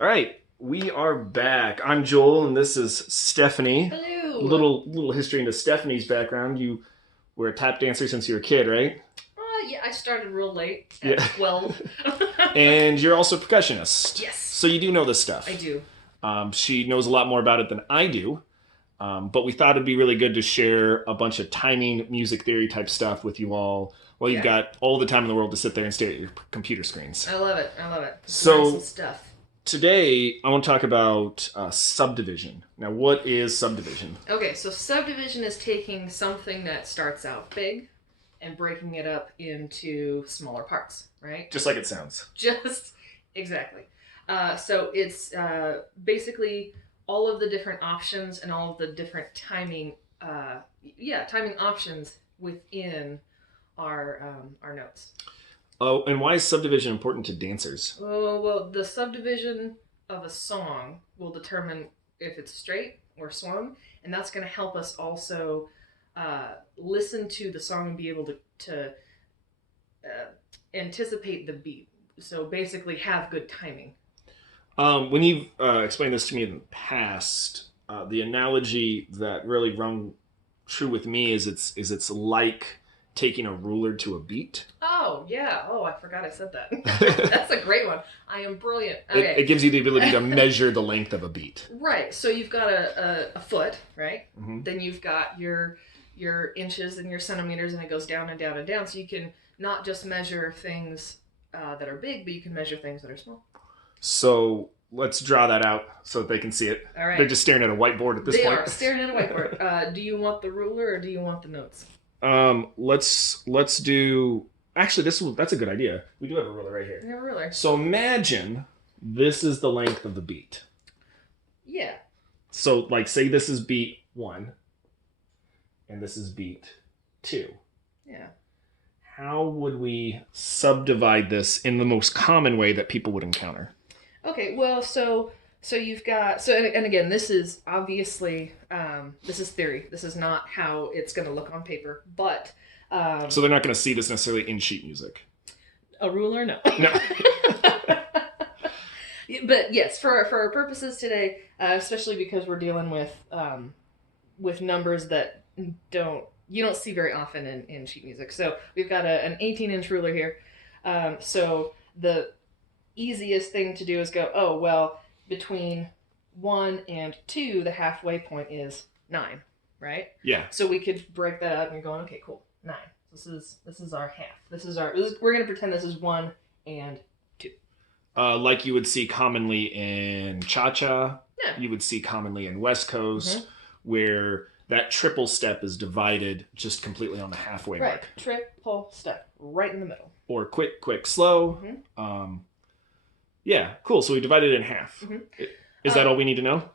All right, we are back. I'm Joel, and this is Stephanie. Hello. Little history into Stephanie's background. You were a tap dancer since you were a kid, right? Yeah, I started real late at Yeah. 12. And you're also a percussionist. Yes. So you do know this stuff. I do. She knows a lot more about it than I do. But we thought it'd be really good to share a bunch of timing, music theory type stuff with you all. Well, you've got all the time in the world to sit there and stare at your computer screens. I love it. So Some stuff. Today, I want to talk about subdivision. Now, what is subdivision? Okay, so subdivision is taking something that starts out big and breaking it up into smaller parts, right? Just like it sounds. Just exactly. So it's basically all of the different options and all of the different timing options within our notes. Oh, and why is subdivision important to dancers? Oh, well, the subdivision of a song will determine if it's straight or swung, and that's going to help us also listen to the song and be able to anticipate the beat. So basically have good timing. When you've explained this to me in the past, the analogy that really rung true with me is it's like taking a ruler to a beat. Oh, yeah. Oh, I forgot I said that. That's a great one. I am brilliant. Okay. It gives you the ability to measure the length of a beat. Right. So you've got a foot, right? Mm-hmm. Then you've got your inches and your centimeters, and it goes down and down and down. So you can not just measure things that are big, but you can measure things that are small. So let's draw that out so that they can see it. All right. They're just staring at a whiteboard at this point. They are staring at a whiteboard. Do you want the ruler or do you want the notes? Let's do. Actually, that's a good idea. We do have a ruler right here. We have a ruler. So imagine this is the length of the beat. Yeah. So, like, say this is beat 1, and this is beat 2. Yeah. How would we subdivide this in the most common way that people would encounter? Okay. Well, so you've got and again, this is obviously this is theory. This is not how it's going to look on paper, but so they're not going to see this necessarily in sheet music. A ruler, no. No. But yes, for our purposes today, especially because we're dealing with numbers that you don't see very often in sheet music. So we've got an 18-inch ruler here. So the easiest thing to do is go, oh, well, between 1 and 2, the halfway point is 9, right? Yeah. So we could break that up and go, okay, cool, 9. This is our half. We're going to pretend this is 1 and 2. Like you would see commonly in cha-cha. Yeah. You would see commonly in West Coast, where that triple step is divided just completely on the halfway mark. Right, triple step, right in the middle. Or quick, quick, slow. Yeah, cool. So we divided it in half. Is that all we need to know?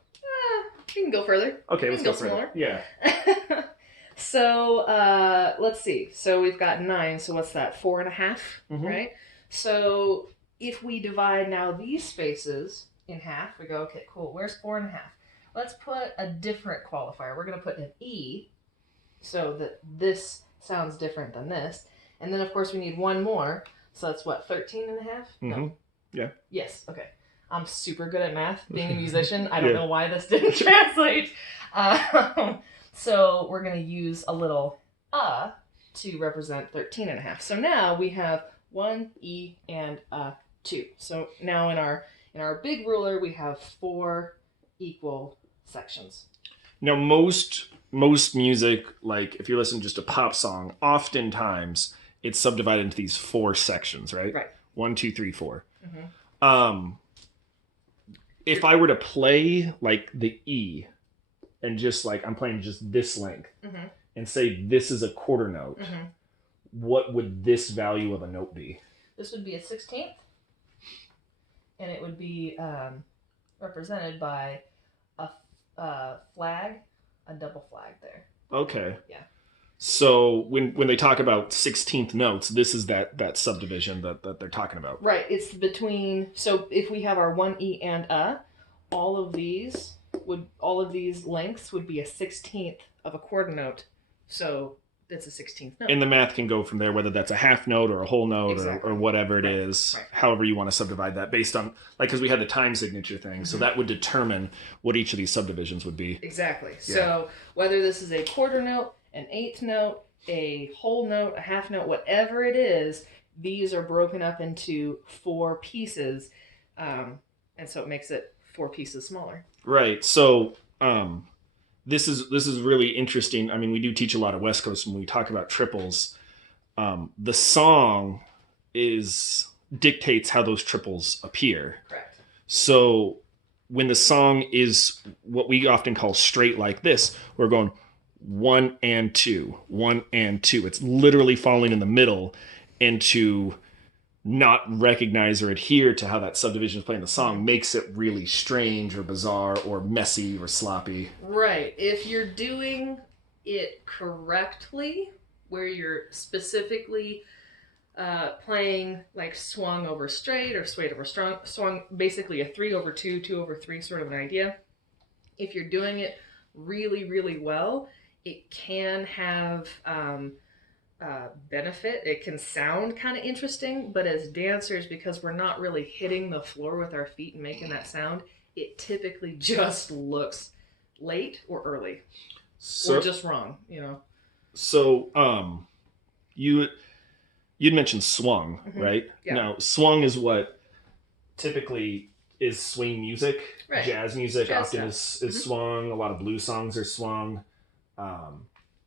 You can go further. Okay, let's go further. Smaller. Yeah. So let's see. So we've got 9. So what's that? 4.5, right? So if we divide now these spaces in half, we go, okay, cool. Where's 4.5? Let's put a different qualifier. We're going to put an E so that this sounds different than this. And then, of course, we need one more. So that's what, 13.5? No. Yeah. Yes. Okay. I'm super good at math. Being a musician, I don't know why this didn't translate. So we're going to use a little to represent 13.5. So now we have 1 E and 2. So now in our big ruler we have 4 equal sections. Now most music, like if you listen to just a pop song, oftentimes it's subdivided into these 4 sections, right? Right. 1, 2, 3, 4. If I were to play like the E and just like I'm playing just this length and say this is a quarter note, what would this value of a note be? This would be a 16th, and it would be represented by a flag, a double flag there. Okay. Yeah. So when they talk about 16th notes, this is that subdivision that they're talking about. Right. It's between. So if we have our 1 E and all of these lengths would be a 16th of a quarter note. So it's a 16th note. And the math can go from there, whether that's a half note or a whole note Exactly. or whatever it is, Right. however you want to subdivide that based on, like, because we had the time signature thing. So that would determine what each of these subdivisions would be. Exactly. Yeah. So whether this is a quarter note, an eighth note, a whole note, a half note, whatever it is, these are broken up into 4 pieces. And so it makes it 4 pieces smaller. Right. So this is really interesting. I mean, we do teach a lot of West Coast when we talk about triples. The song dictates how those triples appear. Correct. So when the song is what we often call straight like this, we're going 1 and 2, 1 and 2. It's literally falling in the middle, and to not recognize or adhere to how that subdivision is playing the song makes it really strange or bizarre or messy or sloppy. Right. If you're doing it correctly, where you're specifically playing like swung over straight or straight over swung, basically a 3/2, 2/3 sort of an idea. If you're doing it really, really well, it can have benefit. It can sound kind of interesting, but as dancers, because we're not really hitting the floor with our feet and making that sound, it typically just looks late or early, or just wrong, you know. So you'd mentioned swung, right? Yeah. Now swung is what typically is swing music. Right. Jazz music Jazz often is swung. A lot of blues songs are swung.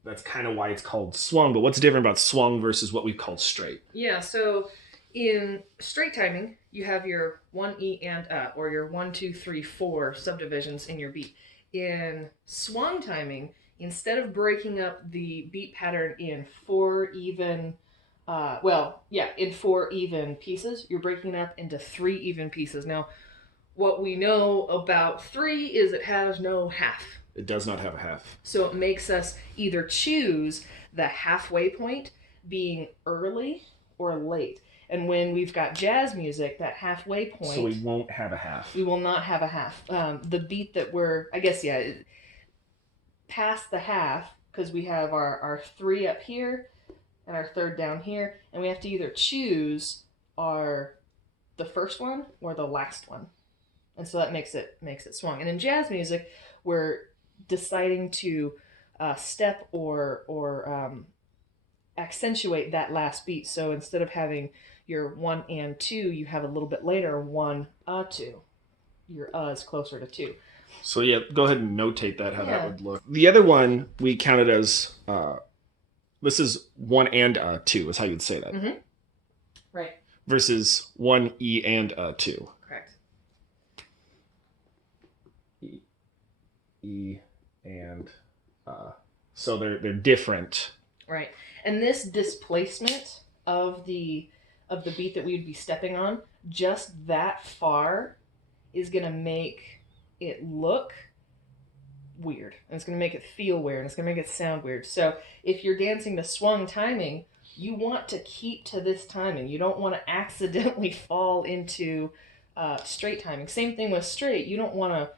That's kind of why it's called swung. But what's different about swung versus what we've called straight? Yeah, so in straight timing, you have your 1E and or your 1, 2, 3, 4 subdivisions in your beat. In swung timing, instead of breaking up the beat pattern in 4 even, in 4 even pieces, you're breaking it up into 3 even pieces. Now, what we know about 3 is it has no half. It does not have a half. So it makes us either choose the halfway point being early or late. And when we've got jazz music, that halfway point... So we won't have a half. We will not have a half. The beat that we're... past the half, because we have our 3 up here and our 3rd down here, and we have to either choose the first one or the last one. And so that makes it swung. And in jazz music, we're deciding to step or accentuate that last beat. So instead of having your 1 and 2, you have a little bit later 1, 2. Your is closer to 2. So yeah, go ahead and notate that, how that would look. The other one we counted as, this is 1 and 2 is how you'd say that. Mm-hmm. Right. Versus 1E and 2. Correct. E and so they're different. Right. And this displacement of the beat that we would be stepping on, just that far is going to make it look weird. And it's going to make it feel weird. And it's going to make it sound weird. So if you're dancing to swung timing, you want to keep to this timing. You don't want to accidentally fall into straight timing. Same thing with straight. You don't want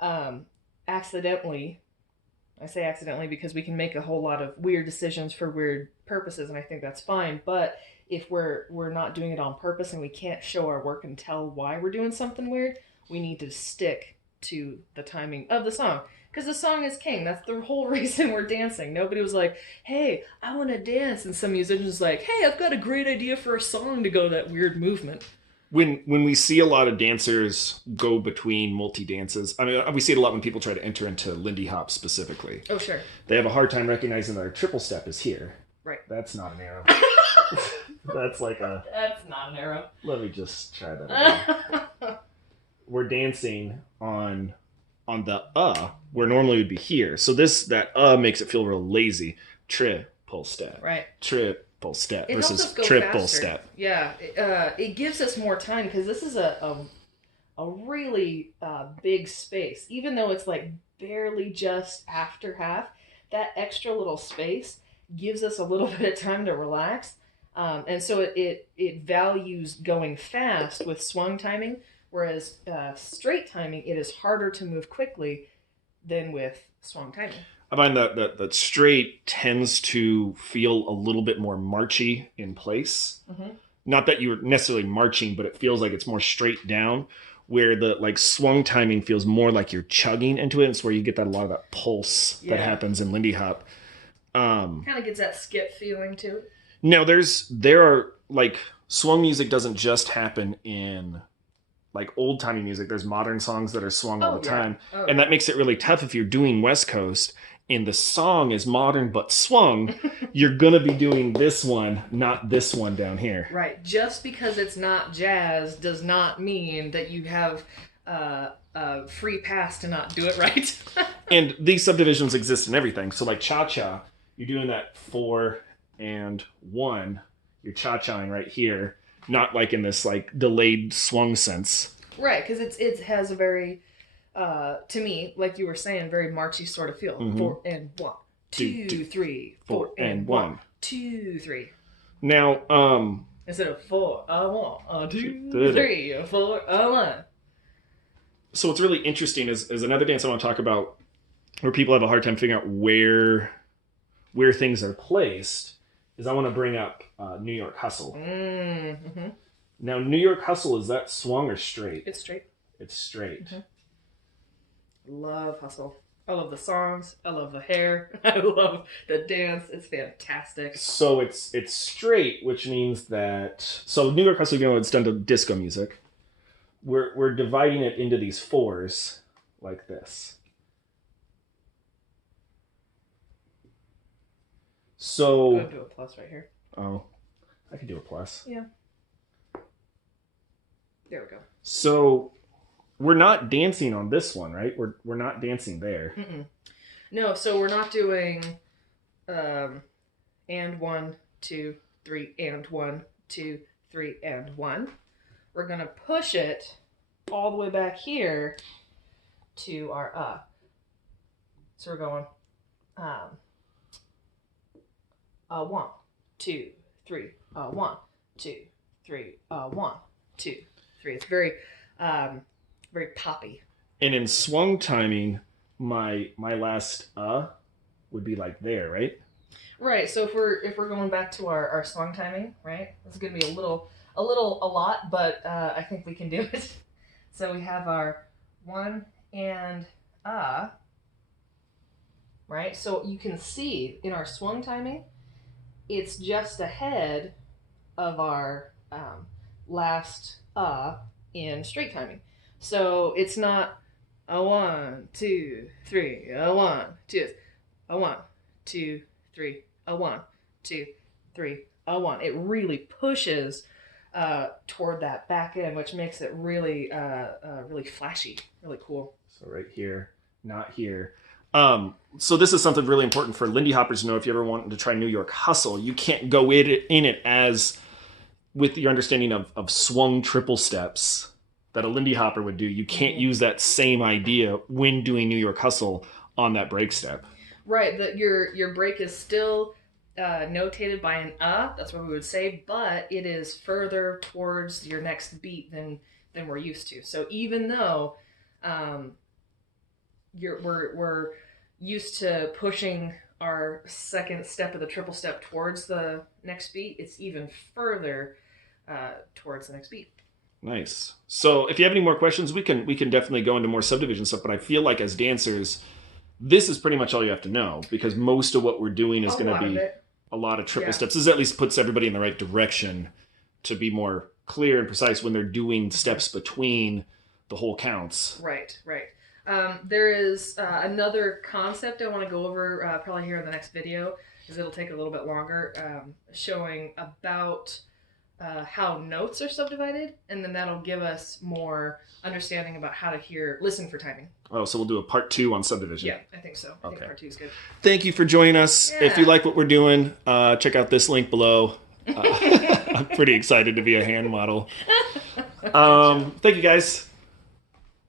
to accidentally... I say accidentally because we can make a whole lot of weird decisions for weird purposes, and I think that's fine. But if we're not doing it on purpose and we can't show our work and tell why we're doing something weird, we need to stick to the timing of the song. Because the song is king. That's the whole reason we're dancing. Nobody was like, hey, I want to dance. And some musician's like, hey, I've got a great idea for a song to go that weird movement. When we see a lot of dancers go between multi-dances, I mean, we see it a lot when people try to enter into Lindy Hop specifically. Oh, sure. They have a hard time recognizing that our triple step is here. Right. That's not an arrow. That's like a... That's not an arrow. Let me just try that again. We're dancing on the where normally would be here. So that makes it feel real lazy. Triple step. Right. Triple step it versus go triple faster. step. Yeah. It gives us more time because this is a really big space. Even though it's like barely just after half, that extra little space gives us a little bit of time to relax. And so it values going fast with swung timing, whereas straight timing, it is harder to move quickly than with swung timing. I find that straight tends to feel a little bit more marchy in place. Mm-hmm. Not that you're necessarily marching, but it feels like it's more straight down. Where the like swung timing feels more like you're chugging into it. It's where you get that a lot of that pulse that happens in Lindy Hop. Kind of gets that skip feeling to it. Now there are like swung music doesn't just happen in like old timey music. There's modern songs that are swung all the time, and that makes it really tough if you're doing West Coast and the song is modern but swung. You're gonna be doing this one, not this one down here. Right. Just because it's not jazz does not mean that you have a free pass to not do it right. And these subdivisions exist in everything. So like cha-cha, you're doing that 4 and 1. You're cha-chaing right here, not like in this like delayed swung sense. Right, because it has a very, to me, like you were saying, very marchy sort of feel. Mm-hmm. 4 and 1, 2, 3, 4 and 1, 2, 3. Now, instead of 4, 1, 2, 3, 4, 1. So what's really interesting is another dance I want to talk about where people have a hard time figuring out where things are placed is I want to bring up New York Hustle. Mm-hmm. Now, New York Hustle, is that swung or straight? It's straight. It's straight. Mm-hmm. Love Hustle. I love the songs. I love the hair. I love the dance. It's fantastic. So it's straight, which means that... So New York Hustle, you know, it's done to disco music. We're dividing it into these 4s like this. So... I'll do a plus right here. Oh, I could do a plus. Yeah. There we go. So we're not dancing on this one, right? We're not dancing there. Mm-mm. No, so we're not doing and 1, 2, 3, and 1, 2, 3, and 1. We're going to push it all the way back here to our So we're going 1, 2, 3, 1, 2, 3, 1, 2, 3. It's very very poppy. And in swung timing, my last would be like there, right? Right. So if we're going back to our swung timing, right? It's going to be a lot, but I think we can do it. So we have our 1 and right? So you can see in our swung timing, it's just ahead of our last in straight timing. So it's not a 1, 2, 3, a 1, 2, a 1, 2, 3, a 1, 2, 3, a 1. It really pushes toward that back end, which makes it really really flashy, really cool. So right here, not here. So this is something really important for Lindy Hoppers to know if you ever want to try New York Hustle. You can't go in it as with your understanding of swung triple steps that a Lindy Hopper would do. You can't use that same idea when doing New York Hustle on that break step. Right. Your break is still notated by an that's what we would say, but it is further towards your next beat than we're used to. So even though we're used to pushing our second step of the triple step towards the next beat, it's even further towards the next beat. Nice. So if you have any more questions, we can definitely go into more subdivision stuff, but I feel like as dancers, this is pretty much all you have to know, because most of what we're doing is going to be a lot of triple steps. This at least puts everybody in the right direction to be more clear and precise when they're doing steps between the whole counts. Right. There is another concept I want to go over probably here in the next video, because it'll take a little bit longer, showing about how notes are subdivided, and then that'll give us more understanding about how to listen for timing. Oh, so we'll do a part 2 on subdivision. Yeah, I think so. I think part 2 is good. Thank you for joining us. Yeah. If you like what we're doing, check out this link below. I'm pretty excited to be a hand model. Thank you, guys.